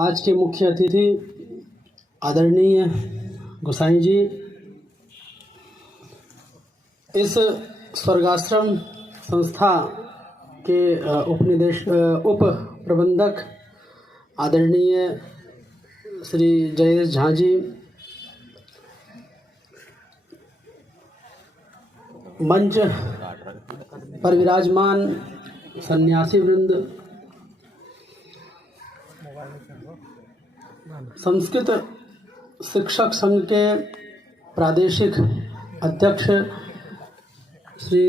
आज के मुख्य अतिथि आदरणीय गोसाई जी, इस स्वर्गाश्रम संस्था के उप प्रबंधक आदरणीय श्री जयेश झा जी, मंच पर विराजमान सन्यासी वृंद, संस्कृत शिक्षक संघ के प्रादेशिक अध्यक्ष श्री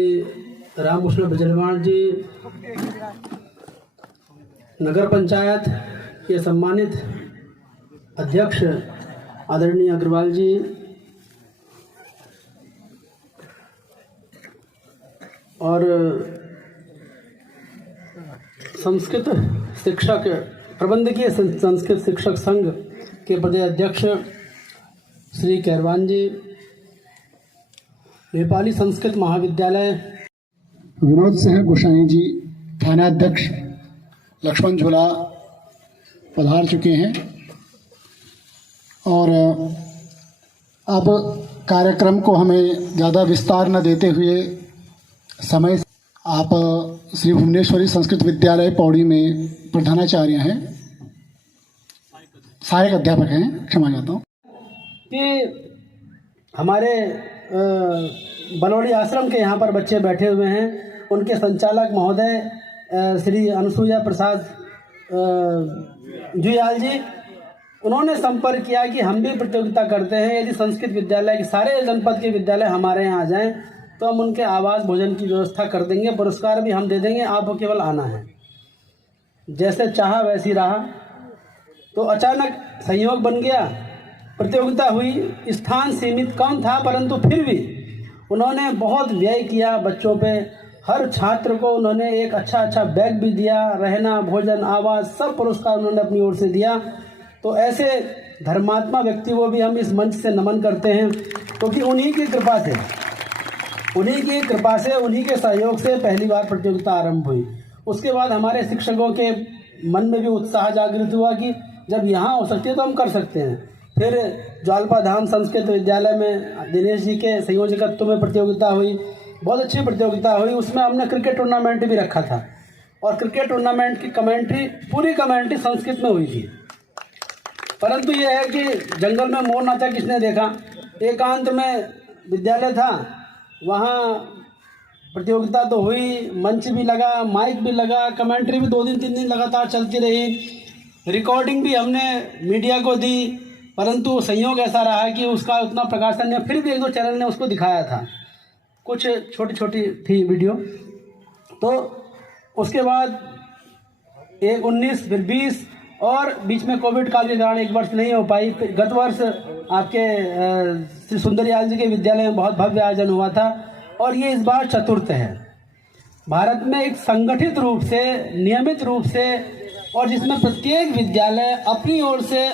रामकृष्ण बिजलवाण जी, नगर पंचायत के सम्मानित अध्यक्ष आदरणीय अग्रवाल जी, और संस्कृत शिक्षक प्रबंधकीय संस्कृत शिक्षक संघ के प्रदेश अध्यक्ष श्री कैरवान जी, नेपाली संस्कृत महाविद्यालय विनोद सिंह गोसाई जी, थानाध्यक्ष लक्ष्मण झोला पधार चुके हैं। और अब कार्यक्रम को हमें ज़्यादा विस्तार न देते हुए समय, आप श्री भुवनेश्वरी संस्कृत विद्यालय पौड़ी में प्रधानाचार्य हैं, सहायक अध्यापक हैं, क्षमा चाहता हूँ, कि हमारे बलवड़ी आश्रम के यहाँ पर बच्चे बैठे हुए हैं। उनके संचालक महोदय श्री अनुसुईया प्रसाद जुयाल जी, उन्होंने संपर्क किया कि हम भी प्रतियोगिता करते हैं, यदि संस्कृत विद्यालय के सारे जनपद के विद्यालय हमारे यहाँ आ जाएं तो हम उनके आवास भोजन की व्यवस्था कर देंगे, पुरस्कार भी हम दे देंगे, आपको केवल आना है। जैसे चाहा वैसी रहा। तो अचानक संयोग बन गया, प्रतियोगिता हुई, स्थान सीमित कम था, परंतु फिर भी उन्होंने बहुत व्यय किया बच्चों पे। हर छात्र को उन्होंने एक अच्छा बैग भी दिया, रहना, भोजन, आवास, सब पुरस्कार उन्होंने अपनी ओर से दिया। तो ऐसे धर्मात्मा व्यक्ति को भी हम इस मंच से नमन करते हैं, क्योंकि उन्हीं की कृपा से, उन्हीं के सहयोग से पहली बार प्रतियोगिता आरंभ हुई। उसके बाद हमारे शिक्षकों के मन में भी उत्साह जागृत हुआ कि जब यहाँ हो सकती है तो हम कर सकते हैं। फिर ज्वाल्पा धाम संस्कृत विद्यालय में दिनेश जी के संयोजकत्व में प्रतियोगिता हुई, बहुत अच्छी प्रतियोगिता हुई। उसमें हमने क्रिकेट टूर्नामेंट भी रखा था, और क्रिकेट टूर्नामेंट की पूरी कमेंट्री संस्कृत में हुई थी। परंतु यह है कि जंगल में मोर नाचा किसने देखा। एकांत में विद्यालय था, वहाँ प्रतियोगिता तो हुई, मंच भी लगा, माइक भी लगा, कमेंट्री भी 2 दिन 3 दिन लगातार चलती रही, रिकॉर्डिंग भी हमने मीडिया को दी। परंतु संयोग ऐसा रहा कि उसका उतना प्रकाशन नहीं, फिर भी 1-2 चैनल ने उसको दिखाया था, कुछ छोटी थी वीडियो। तो उसके बाद 19 फिर 20, और बीच में कोविड काल के कारण 1 वर्ष नहीं हो पाई। गत वर्ष आपके श्री सुंदरयाल जी के विद्यालय में बहुत भव्य आयोजन हुआ था, और ये इस बार चतुर्थ है भारत में, एक संगठित रूप से, नियमित रूप से, और जिसमें प्रत्येक विद्यालय अपनी ओर से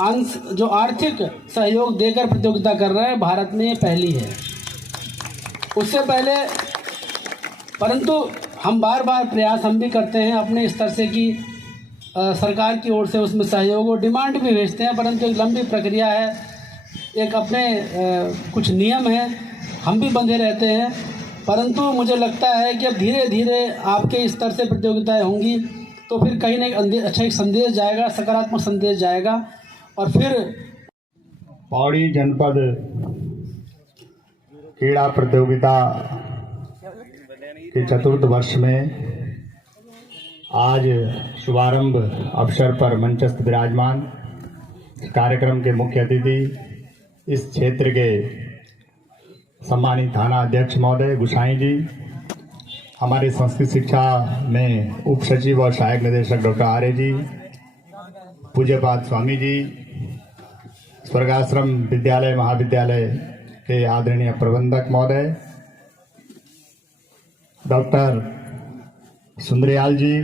अंश जो आर्थिक सहयोग देकर प्रतियोगिता कर रहे हैं, भारत में ये पहली है। उससे पहले, परंतु हम बार प्रयास हम भी करते हैं अपने स्तर से कि सरकार की ओर से उसमें सहयोग और डिमांड भी भेजते हैं, परंतु एक लंबी प्रक्रिया है, एक अपने कुछ नियम है, हम भी बंधे रहते हैं। परंतु मुझे लगता है कि अब धीरे धीरे आपके स्तर से प्रतियोगिताएं होंगी तो फिर कहीं ना कहीं अच्छा एक संदेश जाएगा, सकारात्मक संदेश जाएगा। और फिर पौड़ी जनपद क्रीड़ा प्रतियोगिता के चतुर्थ वर्ष में आज शुभारंभ अवसर पर मंचस्थ विराजमान कार्यक्रम के मुख्य अतिथि, इस क्षेत्र के सम्मानित थाना अध्यक्ष महोदय गोसाई जी, हमारे संस्कृत शिक्षा में उप सचिव और सहायक निदेशक डॉक्टर आर्य जी, पूज्यपाद स्वामी जी, स्वर्गाश्रम विद्यालय महाविद्यालय के आदरणीय प्रबंधक महोदय डॉक्टर सुंदरयाल जी,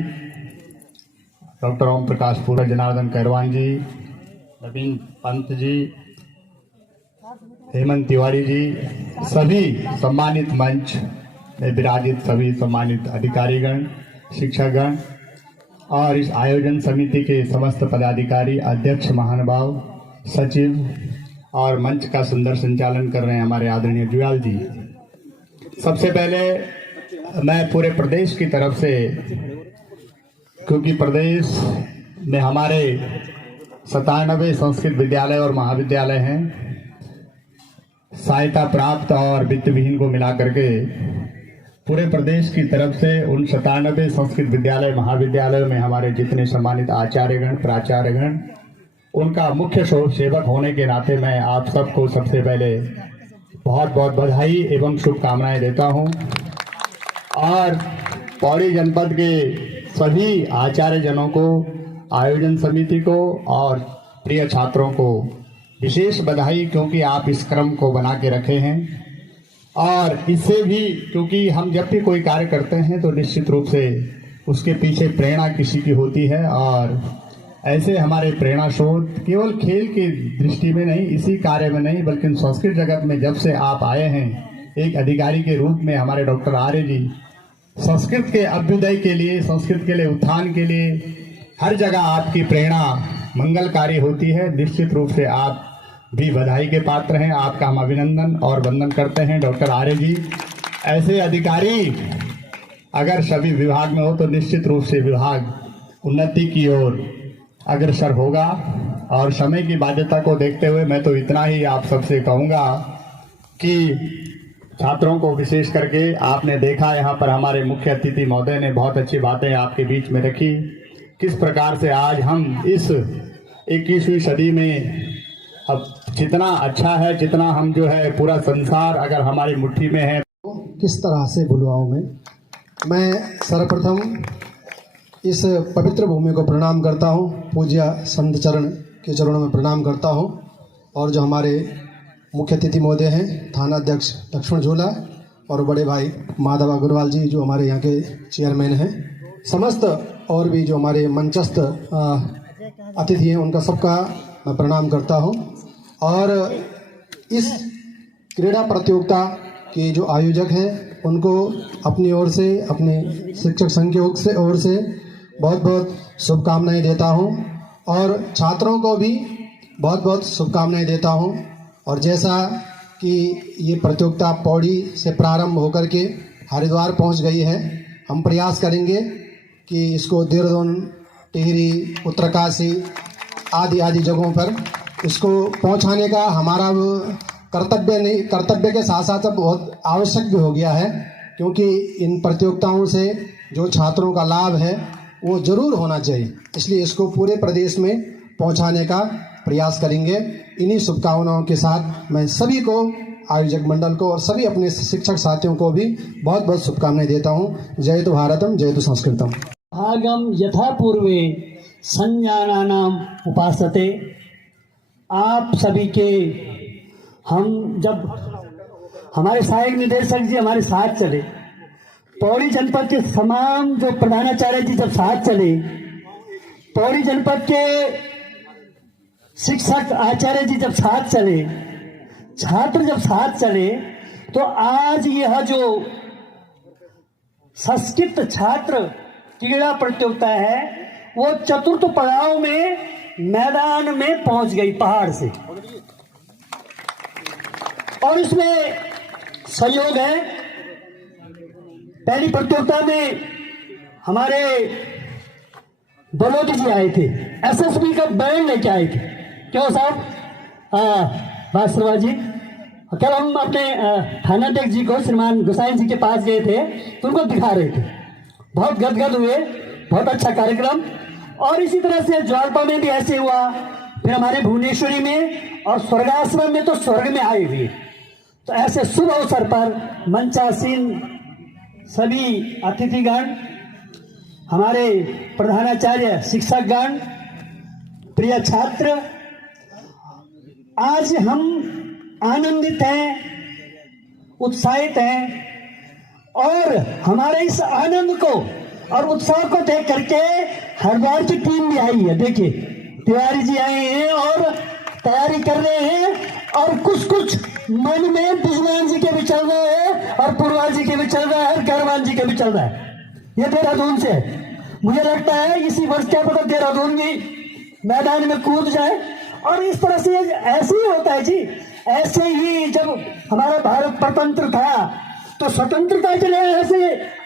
डॉक्टर ओम प्रकाश पूरा, जनार्दन कैरवान जी, नवीन पंत जी, हेमंत तिवारी जी, सभी सम्मानित मंच में विराजित सभी सम्मानित अधिकारीगण, शिक्षकगण और इस आयोजन समिति के समस्त पदाधिकारी, अध्यक्ष, महानुभाव, सचिव और मंच का सुंदर संचालन कर रहे हैं हमारे आदरणीय जुयाल जी। सबसे पहले मैं पूरे प्रदेश की तरफ से, क्योंकि प्रदेश में हमारे 97 संस्कृत विद्यालय और महाविद्यालय हैं, सहायता प्राप्त और वित्त विहीन को मिला करके पूरे प्रदेश की तरफ से उन 97 संस्कृत विद्यालय महाविद्यालयों में हमारे जितने सम्मानित आचार्यगण, प्राचार्यगण, उनका मुख्य सेवक होने के नाते मैं आप सबको सबसे पहले बहुत बहुत बधाई एवं शुभकामनाएं देता हूं। और पौड़ी जनपद के सभी आचार्य जनों को, आयोजन समिति को और प्रिय छात्रों को विशेष बधाई, क्योंकि आप इस क्रम को बना के रखे हैं। और इससे भी, क्योंकि हम जब भी कोई कार्य करते हैं तो निश्चित रूप से उसके पीछे प्रेरणा किसी की होती है, और ऐसे हमारे प्रेरणा स्रोत केवल खेल की दृष्टि में नहीं, इसी कार्य में नहीं, बल्कि संस्कृत जगत में जब से आप आए हैं एक अधिकारी के रूप में, हमारे डॉक्टर आर्य जी संस्कृत के अभ्युदय के लिए, संस्कृत के लिए उत्थान के लिए हर जगह आपकी प्रेरणा मंगलकारी होती है। निश्चित रूप से आप भी बधाई के पात्र हैं। आपका हम अभिनंदन और वंदन करते हैं डॉक्टर आर्य जी। ऐसे अधिकारी अगर सभी विभाग में हो तो निश्चित रूप से विभाग उन्नति की ओर अग्रसर होगा। और समय की बाध्यता को देखते हुए मैं तो इतना ही आप सबसे कहूँगा कि छात्रों को विशेष करके, आपने देखा यहाँ पर हमारे मुख्य अतिथि महोदय ने बहुत अच्छी बातें आपके बीच में रखी, किस प्रकार से आज हम इस 21वीं सदी में अब जितना अच्छा है, जितना हम जो है पूरा संसार अगर हमारी मुट्ठी में है, किस तरह से बुलवाऊं मैं सर्वप्रथम इस पवित्र भूमि को प्रणाम करता हूं, पूज्य संत चरण के चरणों में प्रणाम करता हूं। और जो हमारे मुख्य अतिथि महोदय हैं, थाना अध्यक्ष लक्ष्मण झोला और बड़े भाई माधव अग्रवाल जी जो हमारे यहाँ के चेयरमैन हैं, समस्त और भी जो हमारे मंचस्थ अतिथि हैं, उनका सबका मैं प्रणाम करता हूं। और इस क्रीड़ा प्रतियोगिता के जो आयोजक हैं उनको अपनी ओर से, अपने शिक्षक संघ की ओर से बहुत बहुत शुभकामनाएं देता हूं, और छात्रों को भी बहुत बहुत शुभकामनाएं देता हूं। और जैसा कि ये प्रतियोगिता पौड़ी से प्रारंभ होकर के हरिद्वार पहुंच गई है, हम प्रयास करेंगे कि इसको देहरादून, टिहरी, उत्तरकाशी आदि जगहों पर इसको पहुंचाने का हमारा कर्तव्य के साथ साथ बहुत आवश्यक भी हो गया है, क्योंकि इन प्रतियोगिताओं से जो छात्रों का लाभ है वो जरूर होना चाहिए। इसलिए इसको पूरे प्रदेश में पहुंचाने का प्रयास करेंगे। इन्हीं शुभकामनाओं के साथ मैं सभी को, आयोजक मंडल को और सभी अपने शिक्षक साथियों को भी बहुत बहुत शुभकामनाएं देता हूं। जय तो भारतम, जय तो संस्कृतम। भागम यथा पूर्वे संज्ञानानाम उपासते। आप सभी के, हम जब हमारे सहायक निदेशक जी हमारे साथ चले, पौड़ी जनपद के तमाम जो प्रधानाचार्य जी जब साथ चले, पौड़ी जनपद के शिक्षक आचार्य जी जब साथ चले, छात्र जब साथ चले, तो आज यह जो संस्कृत छात्र क्रीड़ा प्रतियोगिता है वो चतुर्थ पड़ाव में मैदान में पहुंच गई पहाड़ से। और इसमें सहयोग है, पहली प्रतियोगिता में हमारे बलोदी जी आए थे, एसएसबी का बैंड लेके आए थे। क्यों साहब? भास्कर जी, कल हम अपने थानाध्यक्ष जी को, श्रीमान गुसाई जी के पास गए थे, तो उनको दिखा रहे थे, बहुत गदगद हुए, बहुत अच्छा कार्यक्रम। और इसी तरह से ज्वालपा में भी ऐसे हुआ, फिर हमारे भुवनेश्वरी में, और स्वर्गाश्रम में तो स्वर्ग में आए हुए। तो ऐसे शुभ अवसर पर मंचासीन सभी अतिथिगण, हमारे प्रधानाचार्य, शिक्षकगण, प्रिय छात्र, आज हम आनंदित हैं, उत्साहित हैं। और हमारे इस आनंद को और उत्साह को देख करके हरिद्वार की टीम भी आई है। देखिए तिवारी जी आए हैं और तैयारी कर रहे हैं, और कुछ मन में बुजमान जी के भी चल रहे हैं, और पूर्वा जी के भी चल रहा है, और गरवान जी के भी चल रहा है। ये देहरादून से है। मुझे लगता है इसी वर्ष क्या पता देहरादून भी मैदान में कूद जाए। और इस तरह से ऐसे ही होता है जी। ऐसे ही जब हमारा भारत स्वतंत्र था तो स्वतंत्रता के लिए ऐसे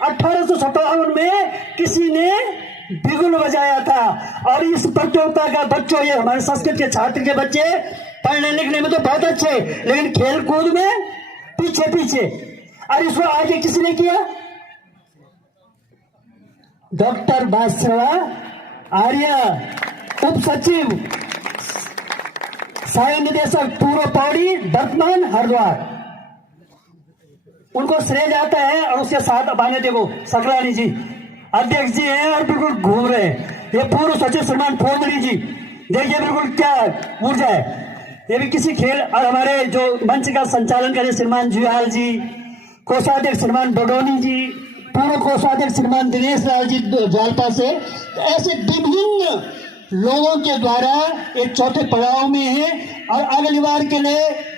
1857 में किसी ने बिगुल बजाया था। और इस प्रतियोगिता का बच्चों, ये हमारे संस्कृत के छात्र के बच्चे पढ़ने लिखने में तो बहुत अच्छे, लेकिन खेल कूद में पीछे पीछे। और इसको आगे किसने किया? डॉक्टर भास्करराव आर्य, उप सचिव, सहायक निदेशक पूर्व पौड़ी, वर्तमान हरिद्वार, उनको श्रेय जाता है। और उसके साथ माने देखो सकलानी जी अध्यक्ष जी हैं और बिल्कुल घूम रहे हैं। ये पूर्व सचिव श्रीमान फोंदरी जी, देखिए बिल्कुल क्या ऊर्जा है। ये भी किसी खेल। और हमारे जो मंच का संचालन करें श्रीमान जुयाल जी, कोषाध्यक्ष श्रीमान बडोनी जी, पूर्व कोषाध्यक्ष श्रीमान दिनेश लाल जी जालपा से। ऐसे विभिन्न लोगों के द्वारा एक चौथे पड़ाव में है। और अगली बार के लिए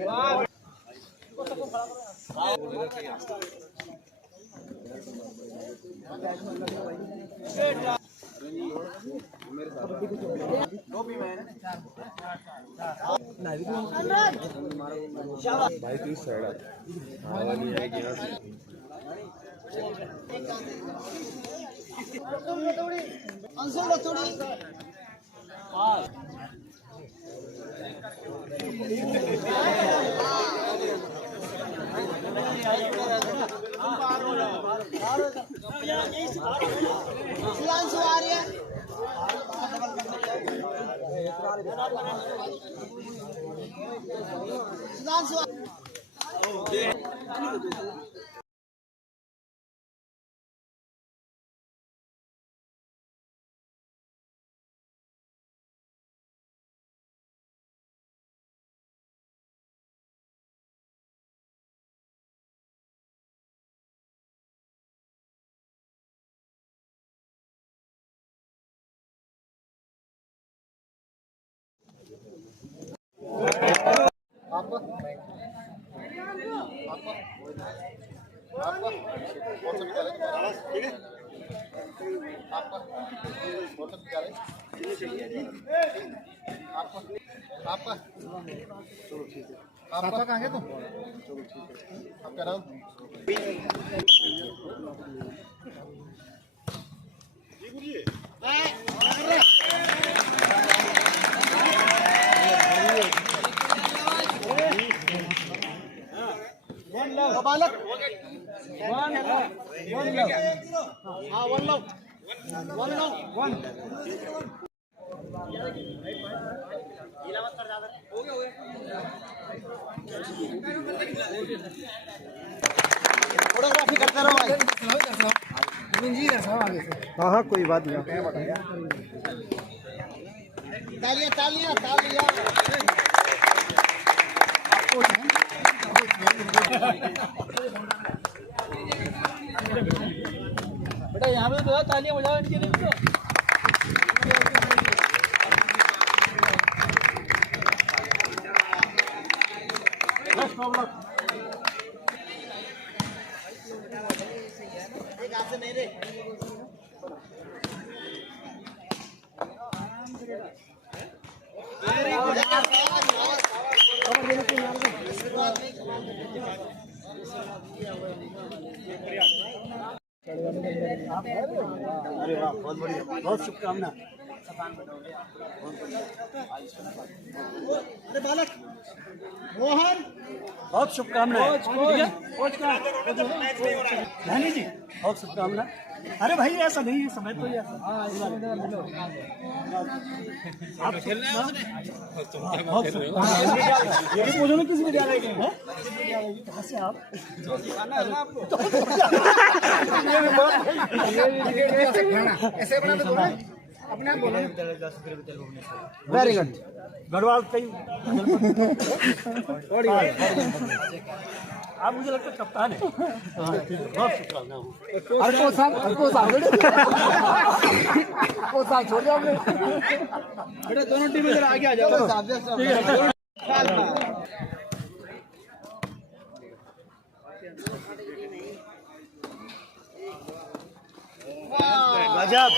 वाह आपका कहाँ है तुम? आप कह रहे हो? बालक फोटोग्राफी करते रहो भाई। हाँ हाँ कोई बात नहीं। तालियां तालियां तालियां। बेटा यहाँ पे तो तालियां बजाओ इनके लिए तो। अरे वाह बहुत बढ़िया, बहुत शुभकामना। अरे बालक मोहन बहुत शुभकामनाएं। धनी जी बहुत शुभकामना। अरे भाई ऐसा नहीं है, समय तो ही ऐसा। आप किस विद्यालय के हैं? कहाँ से आप? ऐसे बना दो अपने आप बोलो। Very good. गढ़वाल कई आप मुझे लगता है कप्तान है। बहुत शुभकामना। छोड़ जाओ बेटा दोनों टीमें जरा आगे आ जाओ। गजब।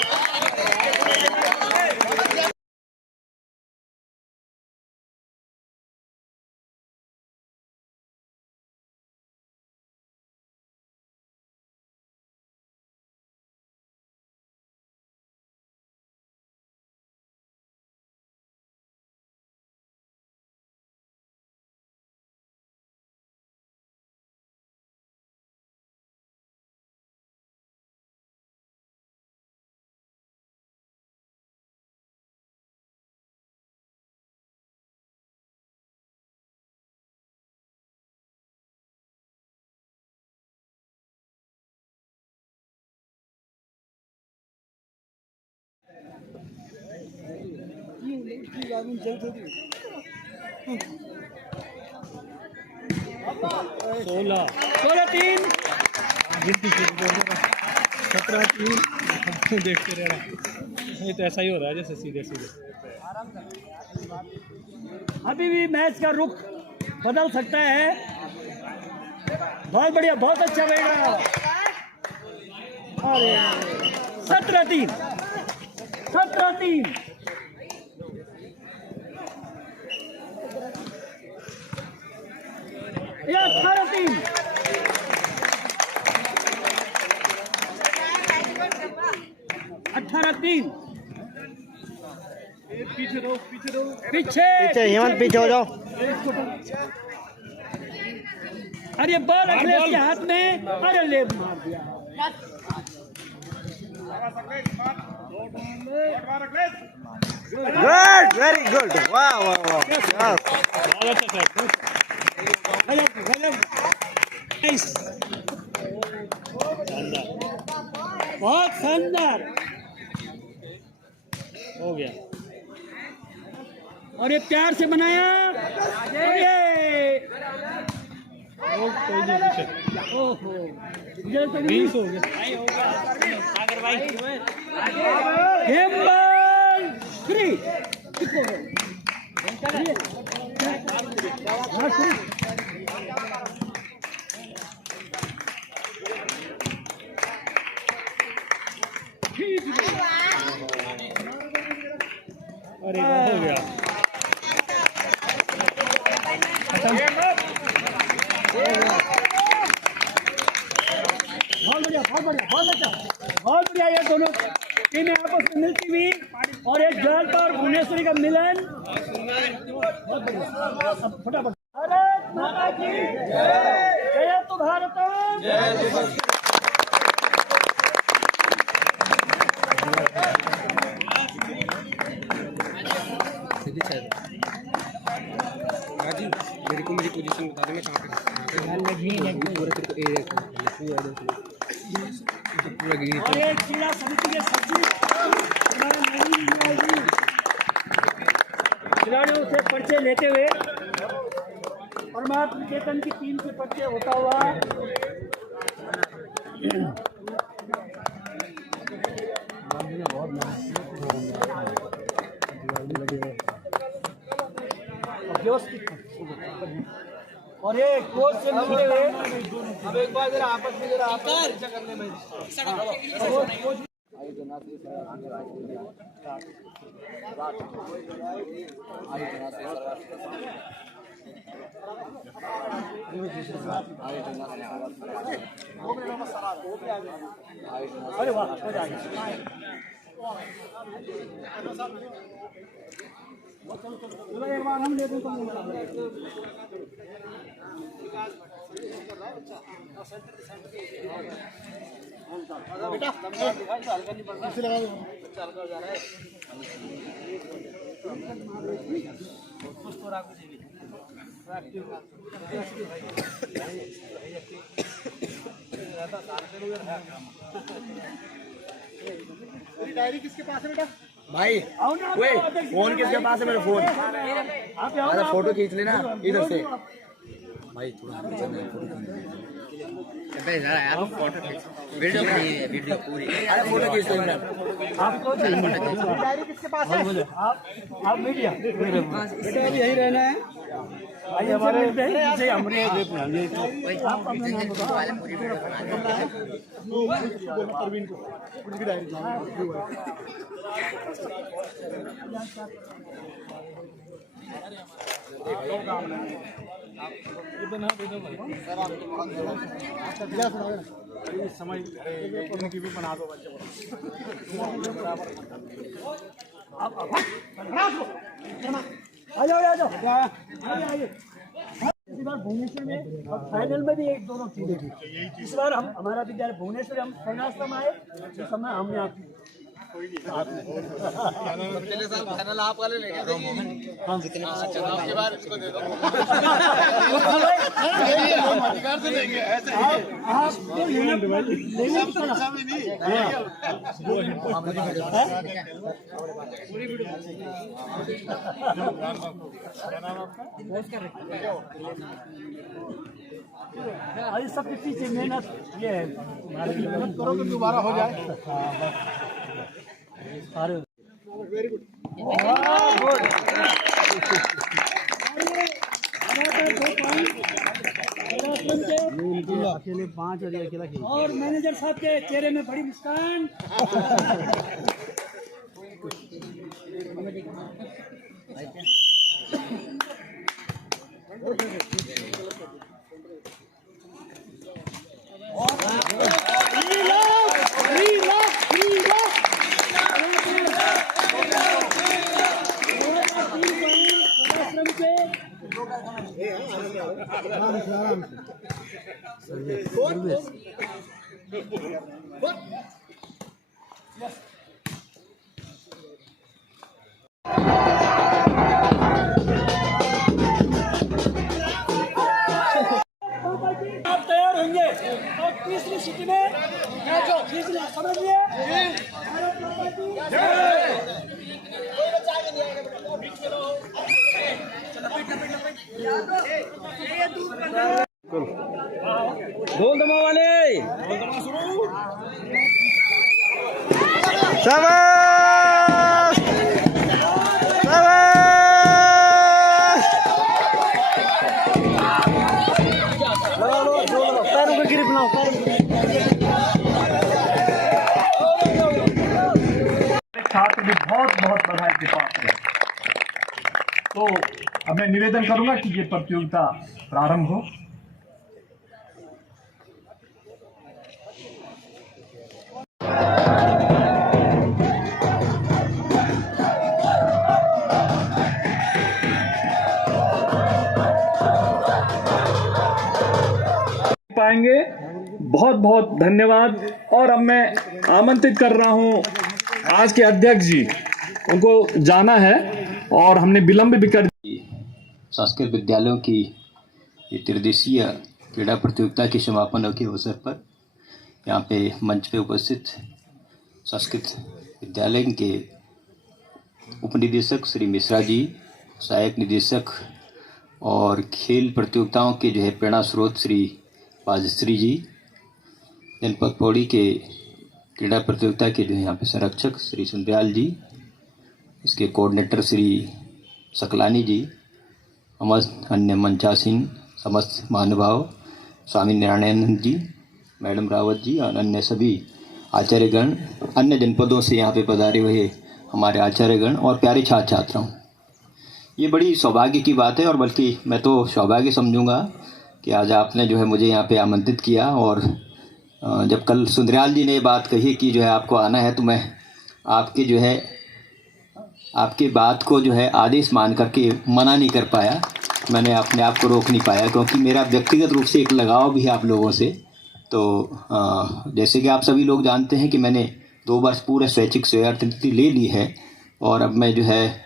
सोलह 3 17-3 देखते रह रहा। ये तो ऐसा ही हो रहा है जैसे सीधे सीधे। अभी भी मैच का रुख बदल सकता है। बहुत बढ़िया, बहुत अच्छा बेटा। अरे 17-3 17-3 या 18-3 18-3 पीछे हेमंत पीछे हो जाओ। अरे बॉल अखिलेश के हाथ में, अरे ले मार दिया। गुड, वेरी गुड, वाह वाह वाह। नाइस, बहुत शानदार हो गया। और ये प्यार से बनाया। ये कोई नहीं पीछे। ओहो, 20 हो गया। Game ball 3। अरे हो गया। बहुत बढ़िया, बहुत बढ़िया, बहुत अच्छा, बहुत बढ़िया। ये दोनों टीमें आपस में मिलती हुई और एक जलपा और भुवनेश्वरी का मिलन। बहुत बढ़िया, अब फटाफट। भारत माता की जय। तो भारत मेरे को मेरी पोजीशन बता दे, मैं कहाँ पे पूरा तेरे को एरिया पूरा ग्रीन। और एक जिला समिति के सचिव खिलाड़ियों से परिचय लेते हुए परमात्मा निकेतन की टीम से परिचय होता हुआ और एक कोच से मिलते हुए अब एक बार जरा आपस में जरा चर्चा करने में अरे वाह, हो जाएगा। एक बार हम लेते बेटा हल्का नहीं पड़ रहा, हल्का हो जा रहा है। डायरी किसके पास है बेटा? भाई फोन किसके पास है? मेरा फोन। अरे फोटो खींच लेना इधर से। भाई थोड़ा वीडियो वीडियो पूरी। अरे फोटो खींच लो इमरान। आपको डायरी किसके पास है? आप मीडिया बेटा अब यही रहना है भाई हमारे पीछे हमने समय की भी बना दो बच्चे। आ जाओ आ जाओ। इस बार भुवनेश्वर में और फाइनल में भी एक दोनों टीमें थी। इस बार हम हमारा विद्यालय भुवनेश्वर हम फाइनल आए, इस समय हमने आपकी फाइनल आप वाले ले गए। आपके बाद इसको दे दो। अधिकार से देंगे ऐसे आपको लेने अरे सबके पीछे मेहनत ये है, मेहनत करो तो दोबारा हो जाए। अरे वेरी गुड। अकेले 5 और ये अकेला खेल और मैनेजर साहब के चेहरे में बड़ी मुस्कान। आप तैयार होंगे और तीसरी सिटी में समझ लिए। ढोल दमा वाले छात्र भी बहुत बहुत बधाई के पात्र है। तो अब मैं निवेदन करूंगा कि ये प्रतियोगिता प्रारंभ हो। पाएंगे। बहुत बहुत धन्यवाद। और अब मैं आमंत्रित कर रहा हूं आज के अध्यक्ष जी, उनको जाना है और हमने विलंब भी कर संस्कृत विद्यालयों की ये त्रिदिवसीय क्रीड़ा प्रतियोगिता के समापन के अवसर पर यहाँ पे मंच पे उपस्थित संस्कृत विद्यालय के उपनिदेशक श्री मिश्रा जी, सहायक निदेशक और खेल प्रतियोगिताओं के जो है प्रेरणा स्रोत श्री पाजश्री जी, जनपद पौड़ी के क्रीड़ा प्रतियोगिता के जो है यहाँ पे संरक्षक श्री सुंदरयाल जी, इसके कोऑर्डिनेटर श्री सकलानी जी, अन्य मंचासीन समस्त महानुभाव, स्वामी नारायणानंद जी, मैडम रावत जी और अन्य सभी आचार्यगण, अन्य जनपदों से यहाँ पे पधारे हुए हमारे आचार्यगण और प्यारे छात्र छात्राओं, ये बड़ी सौभाग्य की बात है। और बल्कि मैं तो सौभाग्य समझूंगा कि आज आपने जो है मुझे यहाँ पे आमंत्रित किया। और जब कल सुंदरयाल जी ने ये बात कही कि जो है आपको आना है, तो मैं आपके जो है आपके बात को जो है आदेश मान करके मना नहीं कर पाया, मैंने अपने आप को रोक नहीं पाया, क्योंकि मेरा व्यक्तिगत रूप से एक लगाव भी है आप लोगों से। तो जैसे कि आप सभी लोग जानते हैं कि मैंने 2 वर्ष पूरे स्वैच्छिक सेवानिवृत्ति ले ली है और अब मैं जो है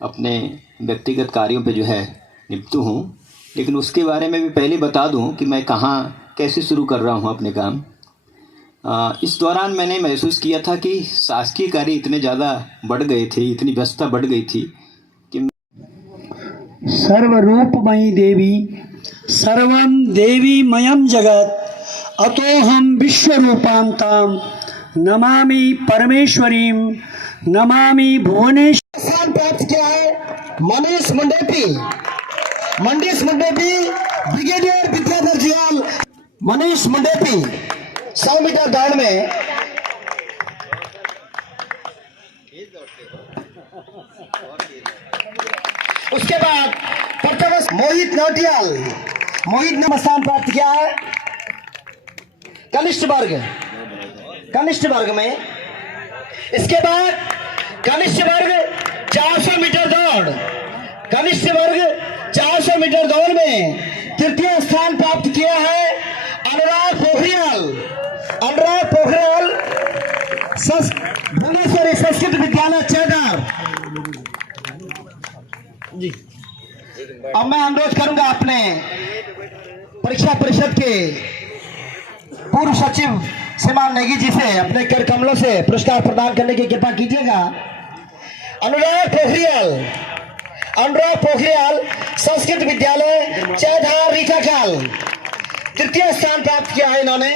अपने व्यक्तिगत कार्यों पे जो है निपटू हूँ। लेकिन उसके बारे में भी पहले बता दूँ कि मैं कहाँ कैसे शुरू कर रहा हूँ अपने काम। इस दौरान मैंने महसूस किया था कि शासकीय कार्य इतने ज़्यादा बढ़ गए थे, इतनी व्यस्तता बढ़ गई थी कि सर्वरूपमयी देवी सर्वं देवीमयं जगत अतोहम विश्वरूपांताम नमामि परमेश्वरीं नमामि भुवनेश्वरी। स्थान प्राप्त किया है मनीष मुंडेपी ब्रिगेडियर विद्याधर जियाल। मनीष मुंडेपी 100 मीटर दौड़ में उसके बाद प्रथम मोहित ने स्थान प्राप्त किया है कनिष्ठ वर्ग में। इसके बाद कनिष्ठ वर्ग 400 मीटर दौड़ में तृतीय स्थान प्राप्त किया है अनुराग पोखरियाल भुवनेश्वरी संस्कृत विद्यालय चैदार जी। अब मैं अनुरोध करूंगा अपने परीक्षा परिषद के पूर्व सचिव श्रीमान नेगी जी से अपने कर कमलों से पुरस्कार प्रदान करने की कृपा कीजिएगा। अनुराग पोखरियाल संस्कृत विद्यालय चैधार रीकाकाल तृतीय स्थान प्राप्त किया है इन्होंने।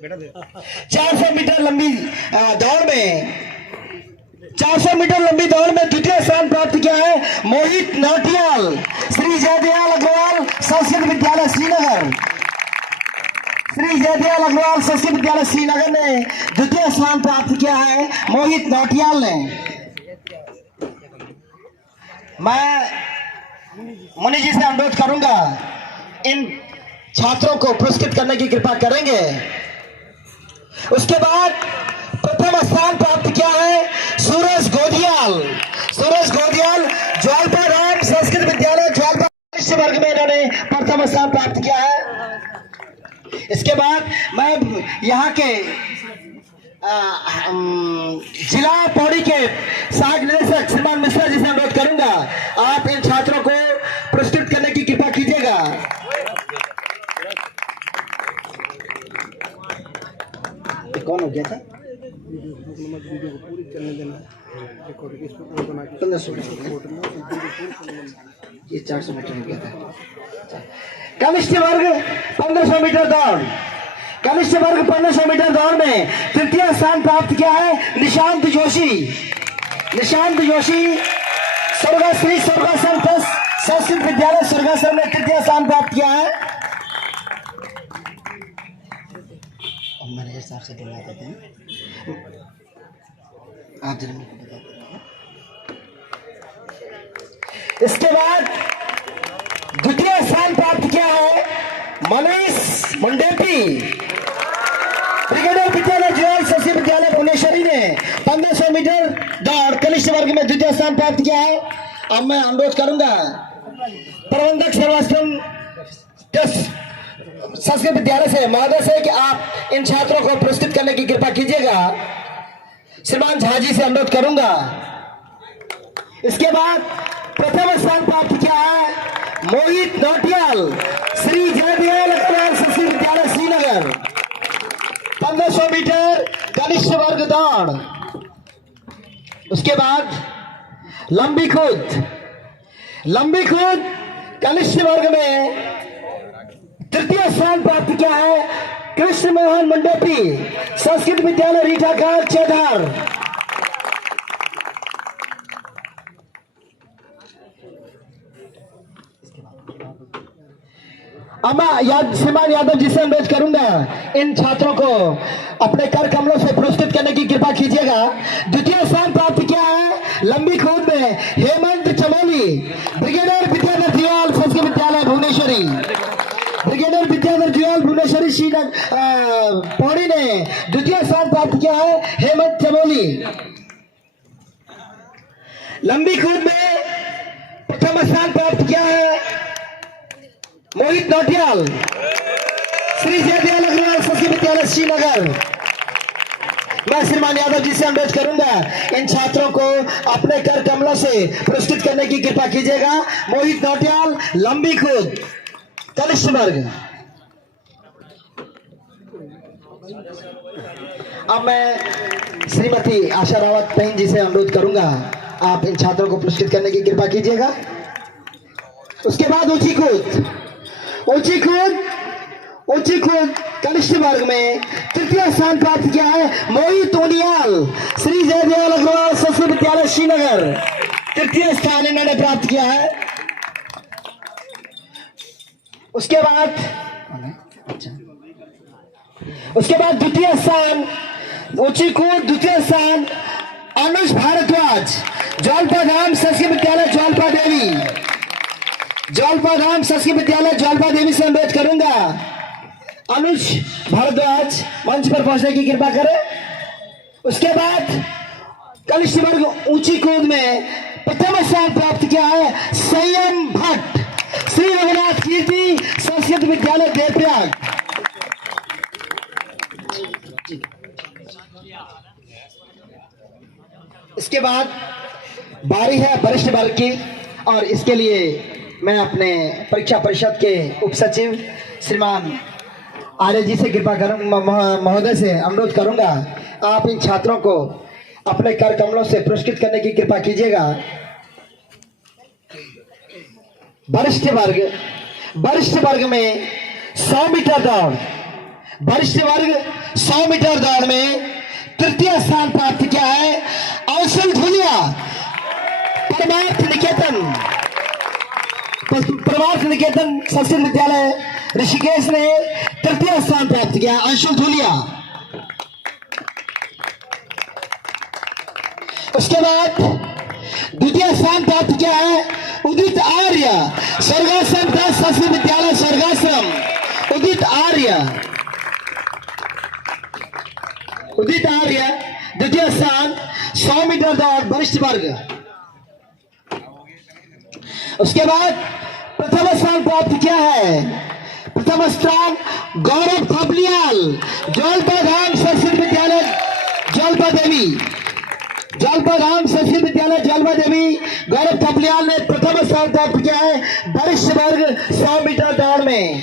400 मीटर लंबी दौड़ में 400 मीटर लंबी दौड़ में द्वितीय स्थान प्राप्त किया है मोहित नौटियाल, श्री जयदयाल अग्रवाल संस्कृत विद्यालय श्रीनगर। श्री जयदयाल अग्रवाल संस्कृत विद्यालय श्रीनगर ने द्वितीय स्थान प्राप्त किया है मोहित नौटियाल ने। मैं मुनि जी से अनुरोध करूंगा इन छात्रों को पुरस्कृत करने की कृपा करेंगे। उसके बाद प्रथम स्थान प्राप्त किया है सूरज गोदियाल। सूरज गोदियाल ज्वालपा राम संस्कृत विद्यालय ज्वालपा वर्ग में इन्होंने प्रथम स्थान प्राप्त किया है। इसके बाद मैं यहाँ के जिला पौड़ी के सहायक निदेशक श्रीमान मिश्रा जी से अनुरोध करूंगा, आप इन छात्रों को पुरस्कृत करने की कृपा कीजिएगा। कौन हो गया था? 1500 ये 400 मीटर हो गया था। कनिष्ठ वर्ग 1500 मीटर दौड़, कनिष्ठ वर्ग 1500 मीटर दौड़ में तृतीय स्थान प्राप्त किया है निशांत जोशी। निशांत जोशी स्वर्गाश्री स्वर्गाश्रम संस्कृत विद्यालय स्वर्गाश्रम में तृतीय स्थान प्राप्त किया है। मेरे हिसाब से दिला देते हैं, आप जरा मुझे बता देना। इसके बाद द्वितीय स्थान प्राप्त किया है मनीष मंडेपी, ब्रिगेडियर विद्यालय जुआल संस्कृत विद्यालय भुवनेश्वरी ने 1500 मीटर दौड़ कनिष्ठ वर्ग में द्वितीय स्थान प्राप्त किया है। अब मैं अनुरोध करूंगा प्रबंधक सर्वाश्रम संस्कृत विद्यालय से महोदय से कि आप इन छात्रों को पुरस्कृत करने की कृपा कीजिएगा। श्रीमान झा जी से अनुरोध करूंगा। इसके बाद प्रथम स्थान प्राप्त किया है मोहित नौटियाल, श्री जयदयाल अग्रवाल संस्कृत विद्यालय श्रीनगर 1500 मीटर कनिष्ठ वर्ग दौड़। उसके बाद लंबी कूद, लंबी कूद कनिष्ठ वर्ग में तृतीय स्थान प्राप्त किया है कृष्ण मोहन मंडोपी, संस्कृत विद्यालय रीठाघाट चेधार। अब मैं श्रीमान यादव जी से अनुरोध करूंगा इन छात्रों को अपने कर कमलों से पुरस्कृत करने की कृपा कीजिएगा। द्वितीय स्थान प्राप्त किया है लंबी कूद में हेमंत चमोली, ब्रिगेडियर विद्याधर जुआल संस्कृत विद्यालय भुवनेश्वरी। ब्रिगेडियर विद्याधर जुआल भुवनेश्वरी श्रीनगर पौड़ी ने द्वितीय स्थान प्राप्त किया है हेमंत चमोली। लंबी कूद में प्रथम स्थान प्राप्त किया है मोहित नौटियाल, श्री जयदयाल अग्रवाल संस्कृत विद्यालय श्रीनगर। मैं श्रीमान यादव जी से अनुरोध करूंगा इन छात्रों को अपने कर कमलों से पुरस्कृत करने की कृपा कीजिएगा। मोहित नौटियाल लंबी कूद कनिष्ठ वर्ग। अब मैं श्रीमती आशा रावत बहन जी से अनुरोध करूंगा, आप इन छात्रों को पुरस्कृत करने की कृपा कीजिएगा। उसके बाद ऊंची कूद, ऊंची कूद, ऊंची कूद कनिष्ठ वर्ग में तृतीय स्थान प्राप्त किया है मोहित उनियाल, श्री जयदयाल अग्रवाल संस्कृत विद्यालय श्रीनगर। तृतीय स्थान इन्होंने प्राप्त किया है। उसके बाद द्वितीय स्थान ऊंची कूद द्वितीय स्थान अनुज भारद्वाज, ज्वालपा धाम संस्कृत विद्यालय ज्वालपा देवी। ज्वालपा धाम संस्कृत विद्यालय ज्वालपा देवी से अनुरोध करूंगा अनुज भारद्वाज मंच पर पहुंचने की कृपा करें। उसके बाद कनिष्ठ वर्ग ऊंची कूद में प्रथम स्थान प्राप्त किया है संयम भट्ट, श्री रघुनाथ कीर्ति संस्कृत विद्यालय देवप्रयाग। इसके बाद बारी है वरिष्ठ वर्ग की और इसके लिए मैं अपने परीक्षा परिषद के उप सचिव श्रीमान आर्य जी से कृपा करूंगा, महोदय से अनुरोध करूंगा, आप इन छात्रों को अपने कर कमलों से पुरस्कृत करने की कृपा कीजिएगा। वरिष्ठ वर्ग में 100 मीटर दौड़, वरिष्ठ वर्ग 100 मीटर दौड़ में तृतीय स्थान प्राप्त किया है अवसल धुलिया परमार्थ निकेतन संस्कृत विद्यालय ऋषिकेश ने तृतीय स्थान प्राप्त किया। अंशुल धुलिया। उसके बाद द्वितीय स्थान प्राप्त किया है उदित आर्य स्वर्गाश्रम का संस्कृत विद्यालय स्वर्गाश्रम। उदित आर्य द्वितीय स्थान 100 मीटर दौड़ वरिष्ठ वर्ग। उसके बाद प्रथम स्थान प्राप्त किया है प्रथम स्थान गौरव थपलियाल जलपाधाम संस्कृत विद्यालय जलपा देवी जलपा देवी गौरव थपलियाल ने प्रथम स्थान प्राप्त किया है वरिष्ठ वर्ग 100 मीटर दौड़ में।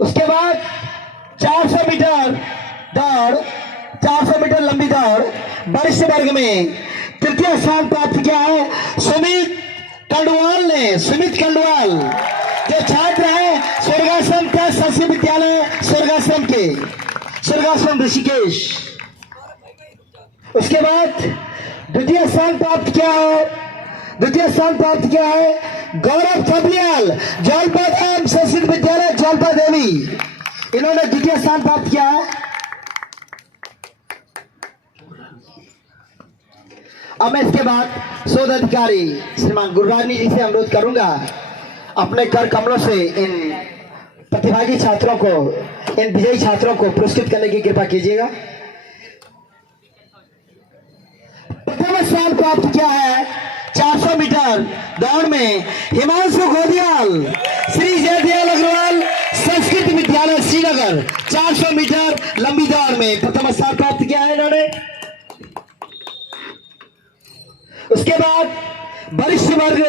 उसके बाद 400 मीटर लंबी दौड़ वरिष्ठ वर्ग में तृतीय स्थान प्राप्त किया है सुमित कंडवाल जो छात्र है स्वर्गाश्रम का संस्कृत विद्यालय स्वर्गाश्रम ऋषिकेश। उसके बाद द्वितीय स्थान प्राप्त किया है गौरव थपलियाल जलपाधाम संस्कृत विद्यालय जलपा देवी। इन्होंने द्वितीय स्थान प्राप्त किया है। अब मैं इसके बाद शोध अधिकारी श्रीमान गुरुरानी जी से अनुरोध करूंगा अपने कर कमलों से इन प्रतिभागी छात्रों को इन विजयी छात्रों को पुरस्कृत करने की कृपा कीजिएगा। प्रथम स्थान प्राप्त किया है 400 मीटर दौड़ में हिमांशु गोदियाल श्री जयदयाल अग्रवाल संस्कृत विद्यालय श्रीनगर 400 मीटर लंबी दौड़ में प्रथम स्थान प्राप्त किया है इन्होंने। उसके बाद वरिष्ठ वर्ग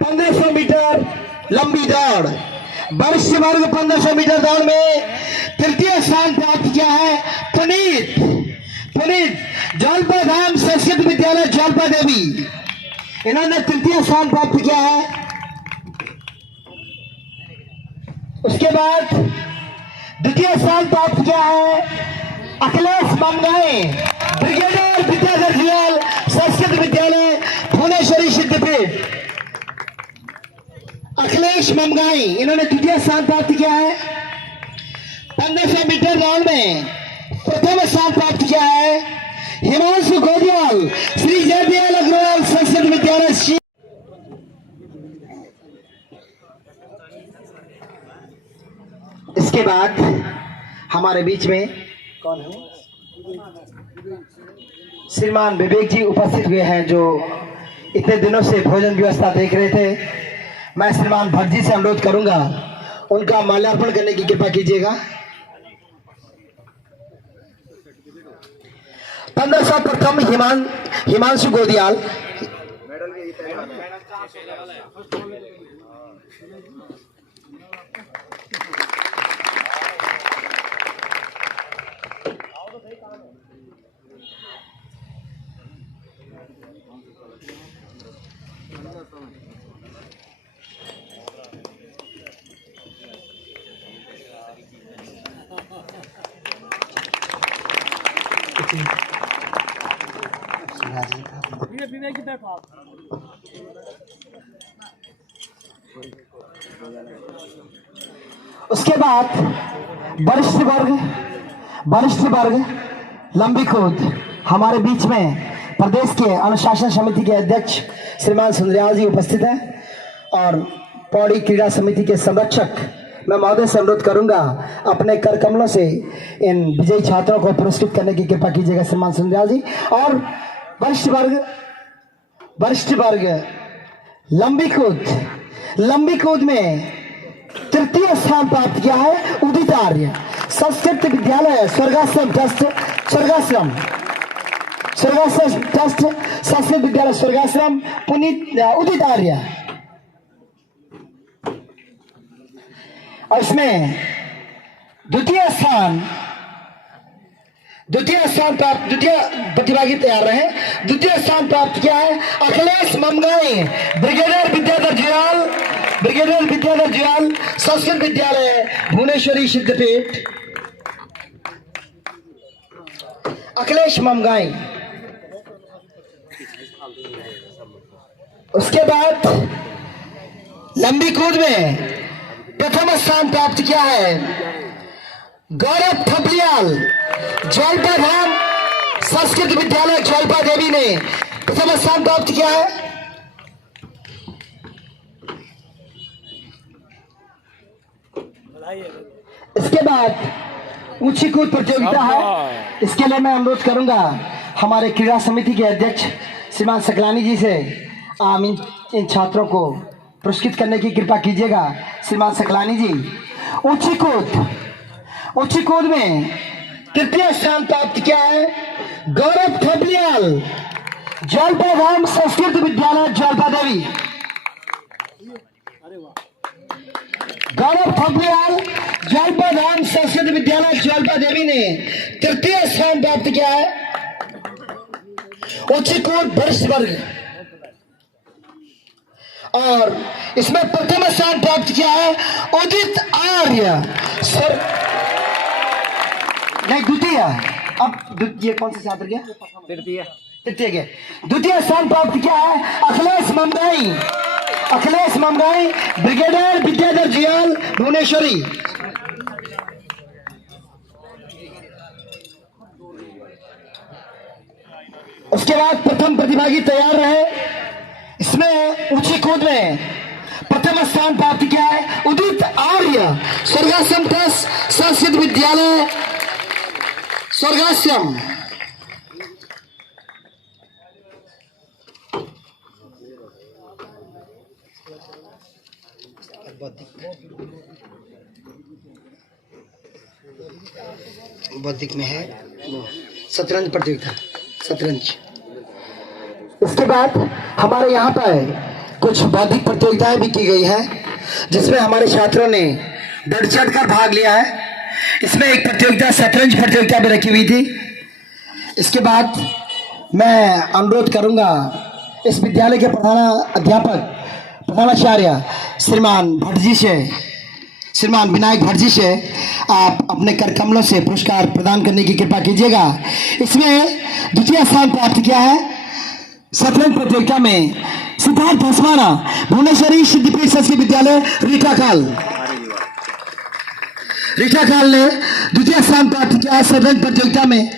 1500 मीटर लंबी दौड़ वरिष्ठ वर्ग 1500 मीटर दौड़ में तृतीय स्थान प्राप्त किया है पुनीत जलपाधाम संस्कृत विद्यालय जलपा देवी। इन्होंने तृतीय स्थान प्राप्त किया है। उसके बाद द्वितीय स्थान प्राप्त किया है अखिलेश मंगाई ब्रिगेडियर विद्याधर जियाल संस्कृत विद्यालय भुवनेश्वरी सिद्धपीठ। अखिलेश मंगाई इन्होंने द्वितीय स्थान प्राप्त किया है। 1500 मीटर दौड़ में प्रथम स्थान प्राप्त किया है हिमांशु गोदियाल श्री जयदयाल अग्रवाल संस्कृत विद्यालय। इसके बाद हमारे बीच में कौन है श्रीमान विवेक जी उपस्थित हुए हैं जो इतने दिनों से भोजन व्यवस्था देख रहे थे। मैं श्रीमान भट्ट जी से अनुरोध करूंगा उनका माल्यार्पण करने की कृपा कीजिएगा। 1500 प्रथम हिमांशु गोदियाल। उसके बाद वरिष्ठ वर्ग लंबी कूद हमारे बीच में प्रदेश के अनुशासन समिति के अध्यक्ष श्रीमान सुंदरयाल जी उपस्थित हैं और पौड़ी क्रीड़ा समिति के संरक्षक मैं महोदय से अनुरोध करूंगा अपने कर कमलों से इन विजयी छात्रों को पुरस्कृत करने की कृपा कीजिएगा श्रीमान सुंदरयाल जी। और वरिष्ठ वर्ग लंबी कूद में तृतीय स्थान प्राप्त किया है उदित आर्य संस्कृत विद्यालय स्वर्गाश्रम ट्रस्ट संस्कृत विद्यालय स्वर्गाश्रम पुनीत उदित आर्य। और इसमें द्वितीय प्रतिभागी तैयार रहे। द्वितीय स्थान प्राप्त किया है अखिलेश ममगाई ब्रिगेडियर विद्याधर जुयाल संस्कृत विद्यालय भुवनेश्वरी सिद्धपीठ। अखिलेश ममगाई। उसके बाद लंबी कूद में प्रथम स्थान प्राप्त किया है गौरव थपलियाल, ज्वालपा धाम संस्कृत विद्यालय ज्वालपा देवी ने प्रथम स्थान प्राप्त किया है। इसके बाद ऊंची कूद प्रतियोगिता है। इसके लिए मैं अनुरोध करूंगा हमारे क्रीड़ा समिति के अध्यक्ष श्रीमान सकलानी जी से इन छात्रों को पुरस्कृत करने की कृपा कीजिएगा। श्रीमान सकलानी जी, ऊंची कूद में तृतीय स्थान प्राप्त किया है गौरव थपलियाल, ज्वालपा धाम संस्कृत विद्यालय ज्वालपा देवी। गौरव थपलियाल, ज्वालपा धाम संस्कृत विद्यालय ज्वालपा देवी ने तृतीय स्थान प्राप्त किया है। ऊंची कूद वरिष्ठ वर्ग और इसमें प्रथम स्थान प्राप्त किया है उदित आर्य सर, नहीं द्वितीय। अब ये कौन सा छात्र गया? तृतीय के द्वितीय स्थान प्राप्त किया है अखिलेश ममगाई, ब्रिगेडियर विद्याधर जियाल भुवनेश्वरी। उसके बाद प्रथम प्रतिभागी तैयार रहे। इसमें ऊंची कूद में प्रथम स्थान प्राप्त किया है उदित आर्य, स्वर्गाश्रम ट्रस्ट संस्कृत विद्यालय स्वर्गाश्रम। बौद्धिक में है वो शतरंज प्रतियोगिता, शतरंज। इसके बाद हमारे यहाँ पर कुछ बौद्धिक प्रतियोगिताएं भी की गई है जिसमें हमारे छात्रों ने बढ़ चढ़कर भाग लिया है। इसमें एक प्रतियोगिता शतरंज प्रतियोगिता भी रखी हुई थी। इसके बाद मैं अनुरोध करूंगा इस विद्यालय के प्रधानाचार्य श्रीमान विनायक भट्ट जी से आप अपने कर कमलों से पुरस्कार प्रदान करने की कृपा कीजिएगा। इसमें द्वितीय स्थान प्राप्त किया है शतरंज प्रतियोगिता में सिद्धार्थ धसमाना, भुवनेश्वरी सिद्धपीठ संस्कृत विद्यालय रीठाखाल ने द्वितीय स्थान प्राप्त किया है शतरंज प्रतियोगिता में।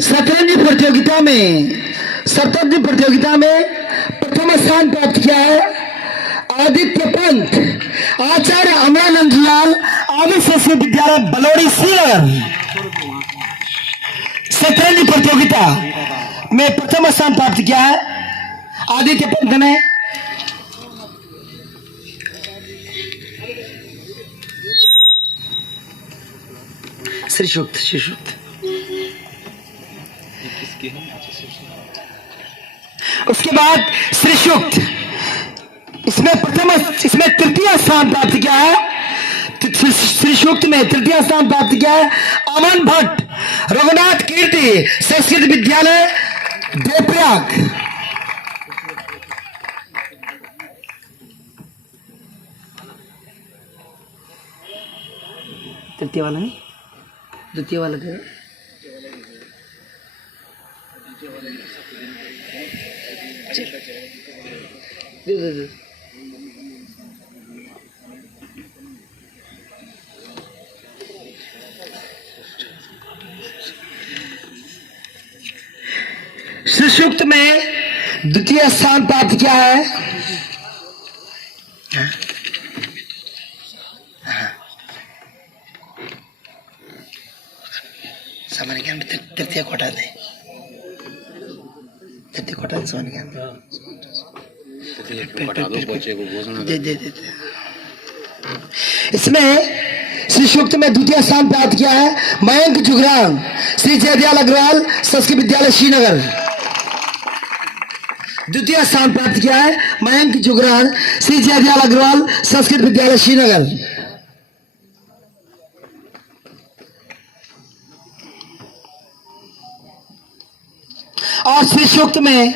शतरंज प्रतियोगिता में प्रथम स्थान प्राप्त किया है आदित्य पंत, आचार्य अमरानंद लाल, आदि संस्कृत विद्यालय बलौड़ी श्रीनगर। शतरंज प्रतियोगिता में प्रथम स्थान प्राप्त किया है आदित्य पंत ने। श्रीसूक्त उसके बाद श्रीसूक्त, इसमें तृतीय स्थान प्राप्त किया है। श्रीसूक्त में तृतीय स्थान प्राप्त किया है अमन भट्ट, रघुनाथ कीर्ति संस्कृत विद्यालय देवप्रयाग। तृतीय वाला है, द्वितीय वाला है। दे। सुषुप्त में द्वितीय स्थान प्राप्त किया है सामान्य ज्ञान में तृतीय कोटा दे, तृतीय कोटा सामान्य ज्ञान दे। इसमें श्री सूक्त में द्वितीय स्थान प्राप्त किया है मयंक जुगरान, श्री जयदयाल अग्रवाल संस्कृत विद्यालय श्रीनगर। द्वितीय स्थान प्राप्त किया है मयंक जुगरान, श्री जयदयाल अग्रवाल संस्कृत विद्यालय श्रीनगर। और श्री सूक्त में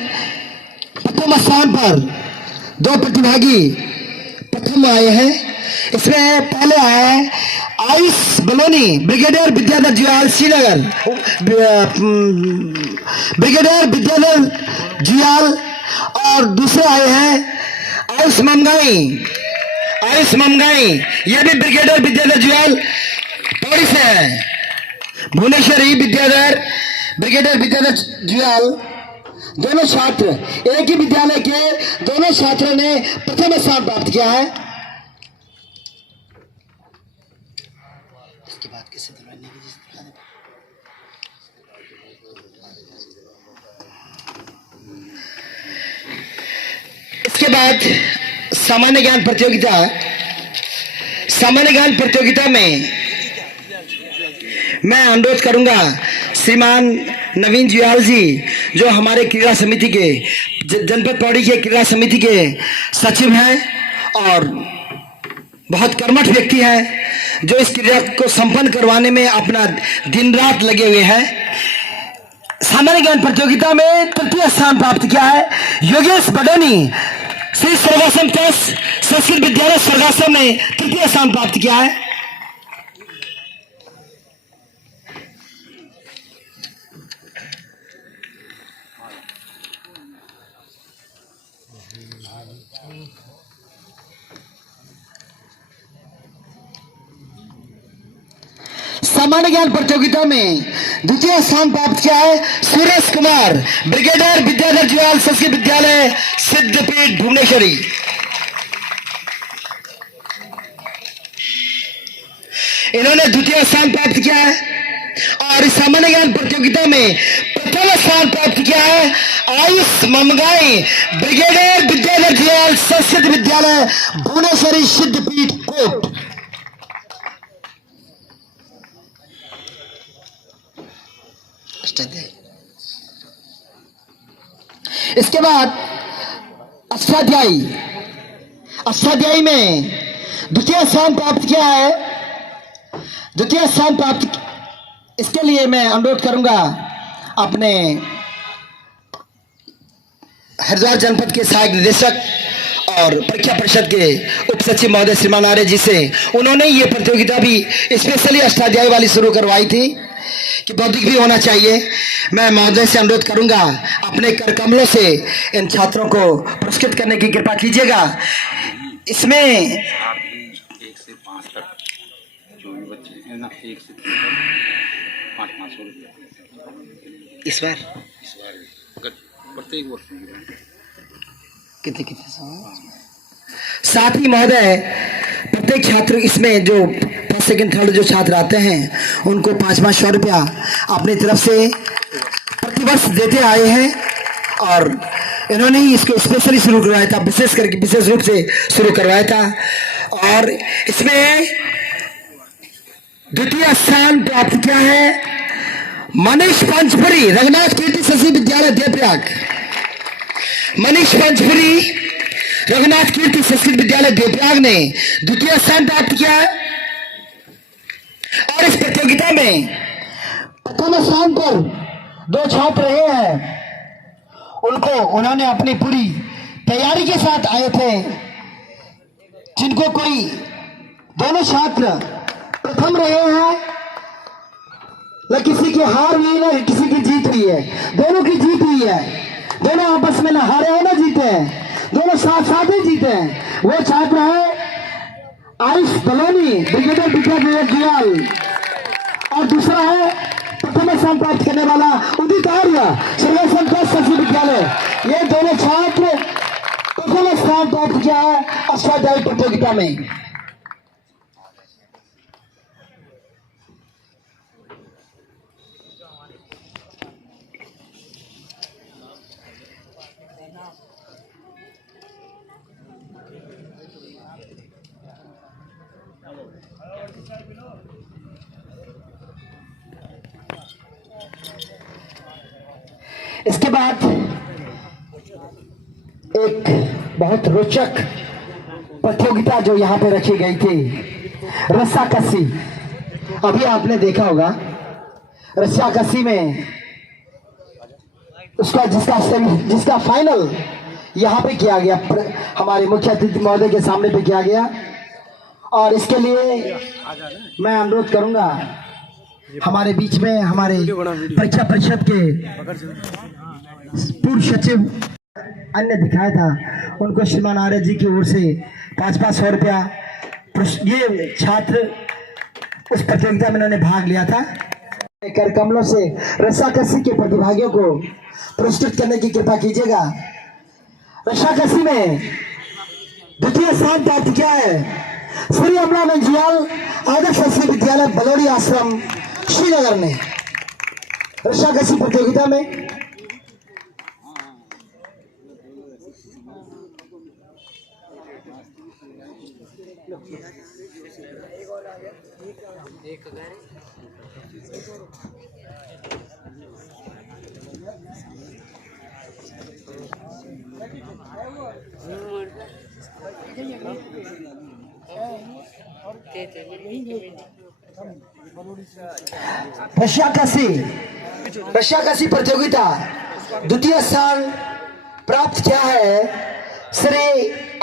प्रथम स्थान पर दो प्रतिभागी प्रथम टीम आए हैं। इसमें पहले आया है आयुष बलोनी, ब्रिगेडियर विद्याधर जियाल श्रीनगर, ब्रिगेडियर विद्याधर जियाल। और दूसरे आए हैं आयुष ममगाई, ये भी ब्रिगेडियर विद्याधर जियाल पौड़ी से है। भुवनेश्वरी विद्याधर, ब्रिगेडियर विद्याधर जियाल, दोनों छात्र एक ही विद्यालय के दोनों छात्रों ने प्रथम स्थान प्राप्त किया है। इसके बाद किसी इसके बाद सामान्य ज्ञान प्रतियोगिता। सामान्य ज्ञान प्रतियोगिता में मैं अनुरोध करूंगा श्रीमान नवीन जियाल जी, जो हमारे क्रीड़ा समिति के जनपद पौड़ी के क्रीड़ा समिति के सचिव हैं और बहुत कर्मठ व्यक्ति हैं, जो इस क्रीड़ा को संपन्न करवाने में अपना दिन रात लगे हुए हैं। सामान्य ज्ञान प्रतियोगिता में तृतीय स्थान प्राप्त किया है योगेश बडोनी, श्री स्वर्गाश्रम ट्रस्ट संस्कृत विद्यालय स्वर्गाश्रम ने तृतीय स्थान प्राप्त किया है। सामान्य ज्ञान प्रतियोगिता में द्वितीय स्थान प्राप्त किया है सुरेश कुमार, ब्रिगेडियर विद्याधर जियाल संस्कृत विद्यालय सिद्धपीठ भुवनेश्वरी। इन्होंने द्वितीय स्थान प्राप्त किया है। और इस सामान्य ज्ञान प्रतियोगिता में प्रथम स्थान प्राप्त किया है आयुष ममगाई, ब्रिगेडियर विद्याधर जियाल संस्कृत विद्यालय भुवनेश्वरी सिद्धपीठ कोट। इसके बाद अष्टाध्यायी में द्वितीय स्थान प्राप्त किया है। द्वितीय स्थान प्राप्त, इसके लिए मैं अनुरोध करूंगा अपने हरिद्वार जनपद के सहायक निदेशक और परीक्षा परिषद के उप सचिव महोदय श्रीमान आर्य जी से। उन्होंने ये प्रतियोगिता भी स्पेशली अष्टाध्यायी वाली शुरू करवाई थी कि बौद्धिक भी होना चाहिए। मैं महोदय से अनुरोध करूंगा अपने कर कमलों से इन छात्रों को पुरस्कृत करने की कृपा कीजिएगा। इसमें 1 से 5 तक जो भी बच्चे हैं ना, 1 से 500 रुपया इस बार अगर प्रत्येक वर्ष कितने साथ ही महोदय प्रत्येक छात्र इसमें जो फर्स्ट सेकंड थर्ड जो छात्र आते हैं उनको 500 रुपया अपनी तरफ से प्रतिवर्ष देते आए हैं। और इन्होंने ही इसको स्पेशली शुरू करवाया था, विशेष रूप से शुरू करवाया था। और इसमें द्वितीय स्थान प्राप्त किया है मनीष पंचपुरी, रघुनाथ कीर्ति शशि विद्यालय देवप्रयाग। मनीष पंचपुरी, रघुनाथ कीर्ति संस्कृत विद्यालय देवप्रयाग ने द्वितीय स्थान प्राप्त किया है। और इस प्रतियोगिता में प्रथम स्थान पर 2 छात्र रहे हैं। उन्होंने अपनी पूरी तैयारी के साथ आए थे, जिनको कोई दोनों छात्र प्रथम रहे हैं। न किसी की हार हुई न किसी की जीत हुई है, दोनों की जीत हुई है। दोनों आपस में न हारे हैं न जीते हैं, दोनों साथ ही जीते हैं। वो छात्र है आयुष बलोनी, ब्रिगेडियर विद्याधर जियाल, और दूसरा है प्रथम स्थान प्राप्त करने वाला उदित आर्य, सर्वेश्वर संस्कृत विद्यालय। ये दोनों छात्र प्रथम स्थान प्राप्त किया है अष्टाध्यायी प्रतियोगिता में। इसके बाद एक बहुत रोचक प्रतियोगिता जो यहाँ पे रखी गई थी, रस्साकसी। अभी आपने देखा होगा रस्साकसी में उसका जिसका फाइनल यहाँ पे किया गया, हमारे मुख्य अतिथि महोदय के सामने पे किया गया। और इसके लिए मैं अनुरोध करूंगा हमारे बीच में हमारे परीक्षा परिषद के पूर्व सचिव अन्य दिखाया था, उनको श्रीमान आर्य जी की ओर से 500 रुपया, ये छात्र उस प्रतियोगिता में उन्होंने भाग लिया था। कर कमलों से रस्साकसी के प्रतिभागियों को पुरस्कृत करने की कृपा कीजिएगा। रस्साकसी में द्वितीय स्थान प्राप्त किया है श्री अमला नंजियाल आदर्श संस्कृत विद्यालय बलौड़ी आश्रम श्रीनगर ने। रस्साकसी प्रतियोगिता में रस्साकसी प्रतियोगिता द्वितीय स्थान प्राप्त किया है श्री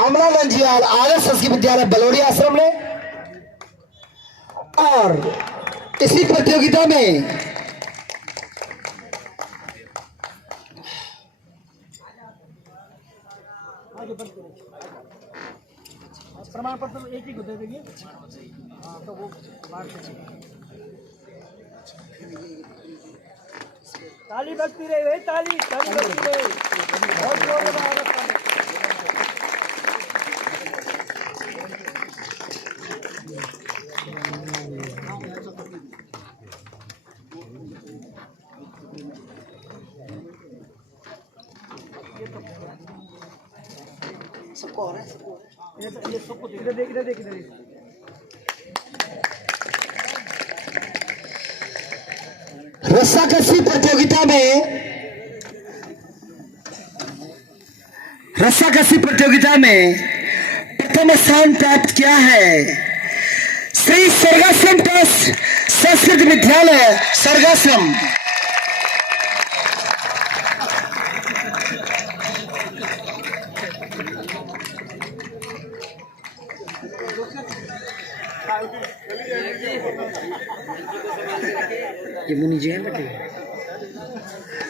अमला नंजियाल आदर्श संस्कृत विद्यालय बलौड़ी आश्रम ने। और इसी प्रतियोगिता में प्रमाण पत्र एक ही को दे देंगे। हाँ तो वो बाहर से ताली बजती रही भाई, ताली ताली बजती रही, बहुत जोर लगा। सबको हो रहा है, ये सबको देख रस्साकसी प्रतियोगिता में प्रथम स्थान प्राप्त किया है श्री सर्गाश्रम ट्रस्ट संस्कृत विद्यालय सर्गाश्रम।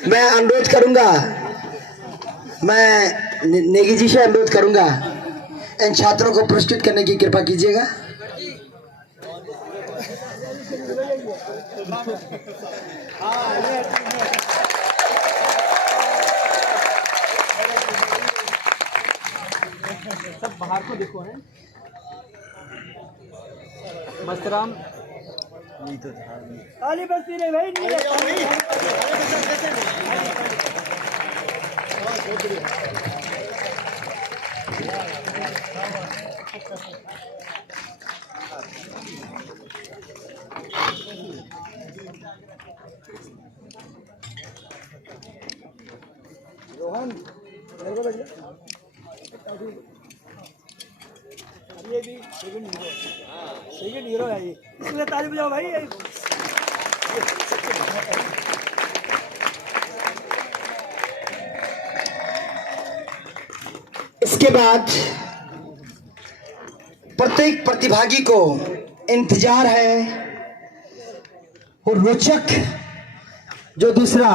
मैं अनुरोध करूंगा, मैं नेगी जी से अनुरोध करूंगा इन छात्रों को पुरस्कृत करने की कृपा कीजिएगा। सब बाहर को देखो है मस्तराम। ताली बजती रही भाई, रोहन ये भी सेकंड हीरो है ये, इसलिए ताली बजाओ भाई। इसके बाद प्रत्येक प्रतिभागी को इंतजार है और रोचक जो दूसरा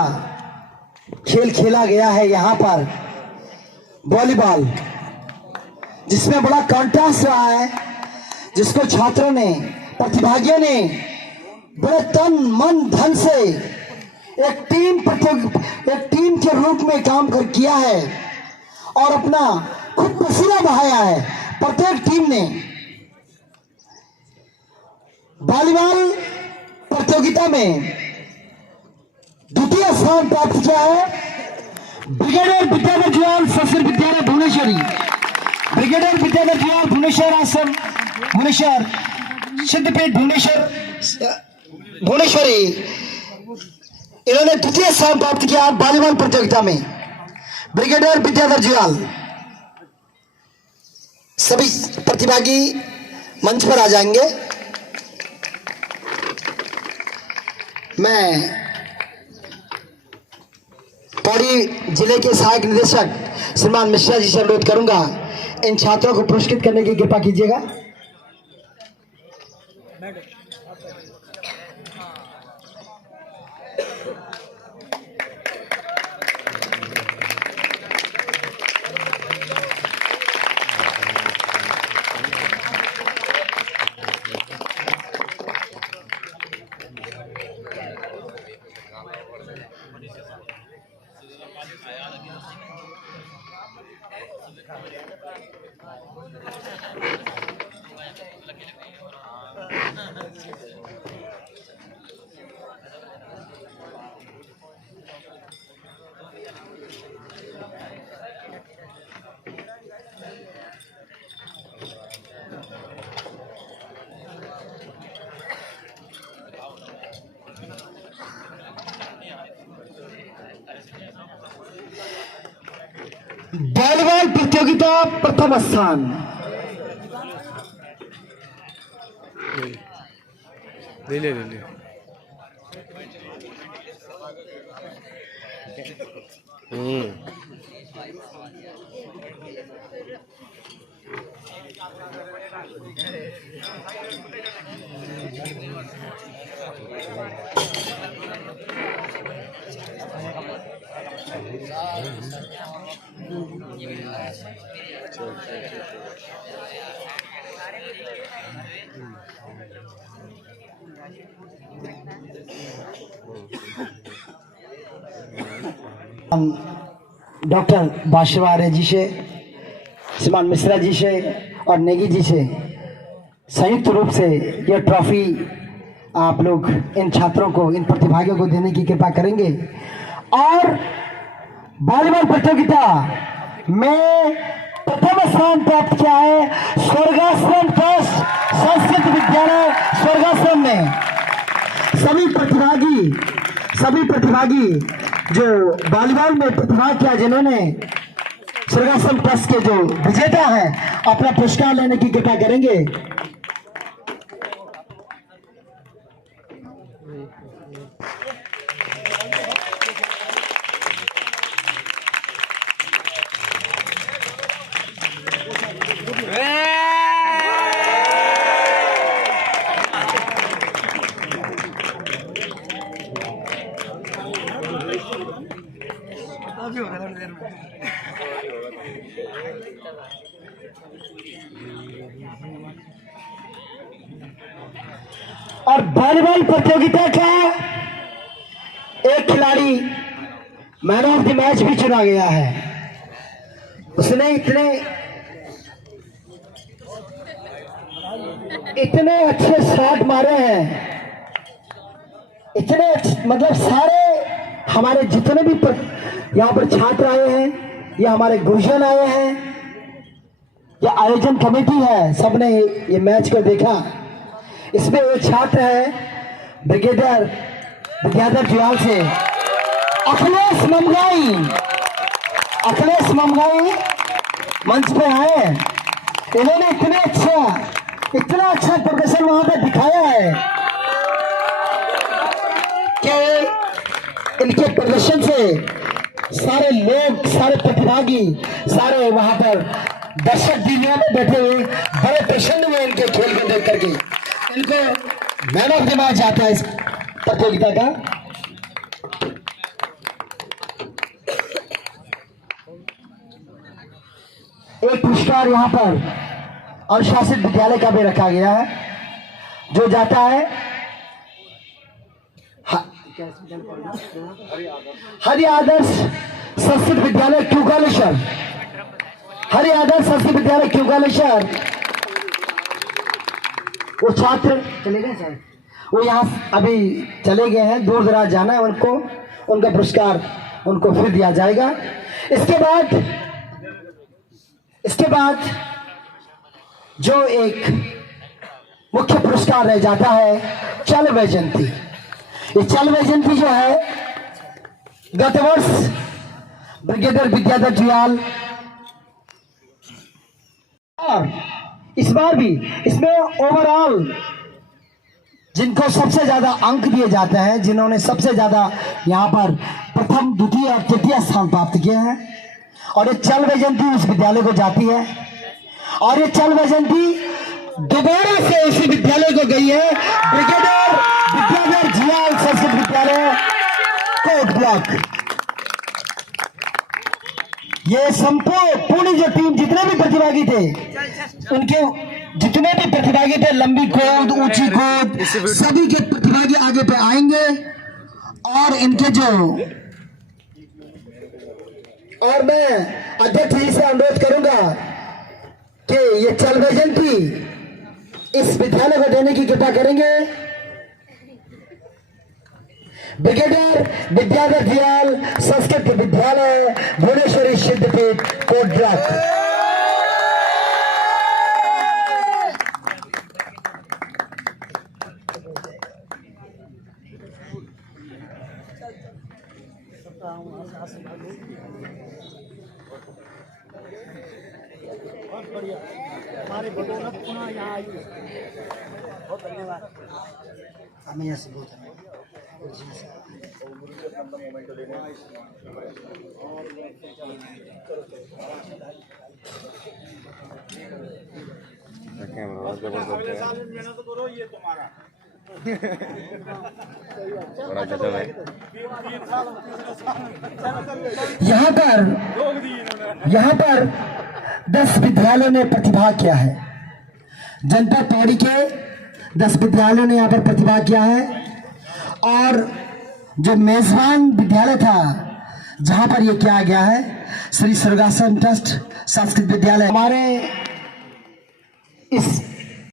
खेल खेला गया है यहाँ पर वॉलीबॉल, जिसमें बड़ा कॉन्ट्रास्ट रहा है, जिसको छात्रों ने प्रतिभागियों ने बड़े तन मन धन से एक टीम के रूप में काम कर किया है और अपना खुद पसीना बहाया है। प्रत्येक टीम ने वॉलीबॉल प्रतियोगिता में द्वितीय स्थान प्राप्त किया है ब्रिगेडियर विद्याधर जुआल संस्कृत विद्यालय भुवनेश्वरी। ब्रिगेडियर विद्याधर जुआल भुवनेश्वर आश्रम भुवनेश्वर सिद्धपीठ भुवनेश्वरी, इन्होंने द्वितीय स्थान प्राप्त किया वॉलीबॉल प्रतियोगिता में। ब्रिगेडियर विद्याधर जुआल, सभी प्रतिभागी मंच पर आ जाएंगे। मैं पौड़ी जिले के सहायक निदेशक श्रीमान मिश्रा जी से अनुरोध करूंगा इन छात्रों को पुरस्कृत करने की कृपा कीजिएगा। वॉलीबॉल प्रतियोगिता प्रथम स्थान ले डॉक्टर बाशवारे जी से, श्रीमान मिश्रा जी से और नेगी जी से संयुक्त रूप से यह ट्रॉफी आप लोग इन छात्रों को, इन प्रतिभागियों को देने की कृपा करेंगे। और वॉलीबॉल प्रतियोगिता में प्रथम स्थान प्राप्त किया है स्वर्गाश्रम ट्रस्ट संस्कृत विद्यालय स्वर्गाश्रम में। सभी प्रतिभागी जो वॉलीबॉल में प्रतिभा किया, जिन्होंने स्वर्गाश्रम ट्रस्ट के जो विजेता हैं, अपना पुरस्कार लेने की कृपा करेंगे। और वॉलीबॉल प्रतियोगिता का एक खिलाड़ी मैन ऑफ द मैच भी चुना गया है। उसने इतने अच्छे शॉट मारे हैं, इतने मतलब सारे हमारे जितने भी यहाँ पर छात्र आए हैं या हमारे गुरुजन आए हैं या आयोजन कमेटी है, सबने ये मैच को देखा। इसमें एक छात्र है ब्रिगेडियर विद्याधर जुयाल से, अखिलेश ममगाई मंच पे आए। इन्होंने इतना अच्छा प्रदर्शन वहां पे दिखाया है कि इनके प्रदर्शन से सारे लोग, सारे प्रतिभागी, सारे वहां पर दर्शक दुनिया में बैठे हुए बड़े प्रसन्न हुए इनके खेल को देख करके। इनको मैन ऑफ द मैच आता है इस प्रतियोगिता का। एक पुरस्कार यहाँ पर अनुशासित विद्यालय का भी रखा गया है, जो जाता है हरि आदर्श संस्कृत विद्यालय क्यूगालेश्वर। हरि आदर्श संस्कृत विद्यालय क्यूगालेश्वर। वो छात्र चले गए सर, वो यहाँ अभी चले गए हैं, दूर दराज जाना है उनको, उनका पुरस्कार उनको फिर दिया जाएगा। इसके बाद जो एक मुख्य पुरस्कार रह जाता है चल वैजयंती। ये चल वैजयंती जो है गत वर्ष ब्रिगेडियर विद्याधर जुयाल, और इस बार भी इसमें ओवरऑल जिनको सबसे ज्यादा अंक दिए जाते हैं, जिन्होंने सबसे ज्यादा यहाँ पर प्रथम, द्वितीय और तृतीय स्थान प्राप्त किए हैं। और ये चल वैजयंती उस विद्यालय को जाती है, और ये चल वैजयंती दोबारा से उसी विद्यालय को गई है, ब्रिगेडियर विद्याधर जियाल संस्कृत विद्यालय कोट ब्लॉक। ये संपूर्ण जो टीम, जितने भी प्रतिभागी थे, उनके जितने भी प्रतिभागी थे, लंबी कूद, ऊंची कूद, सभी के प्रतिभागी आगे पे आएंगे। और इनके जो, और मैं अध्यक्ष जी से अनुरोध करूंगा कि ये चल वैजयंती इस विद्यालय को देने की कृपा करेंगे। ब्रिगेडियर विद्याधर जियाल संस्कृत विद्यालय भुवनेश्वरी सिद्धपीठ कोट ब्लॉक। हमारे बदौलत पुनः यहाँ आई, बहुत धन्यवाद। हमें यहाँ से बहुत मेहनत करो, ये तुम्हारा यहाँ पर 10 विद्यालयों ने प्रतिभाग किया है। जनपद पौड़ी के 10 विद्यालयों ने यहाँ पर प्रतिभाग किया है। और जो मेजबान विद्यालय था जहाँ पर ये किया गया है, श्री स्वर्गासन ट्रस्ट संस्कृत विद्यालय, हमारे इस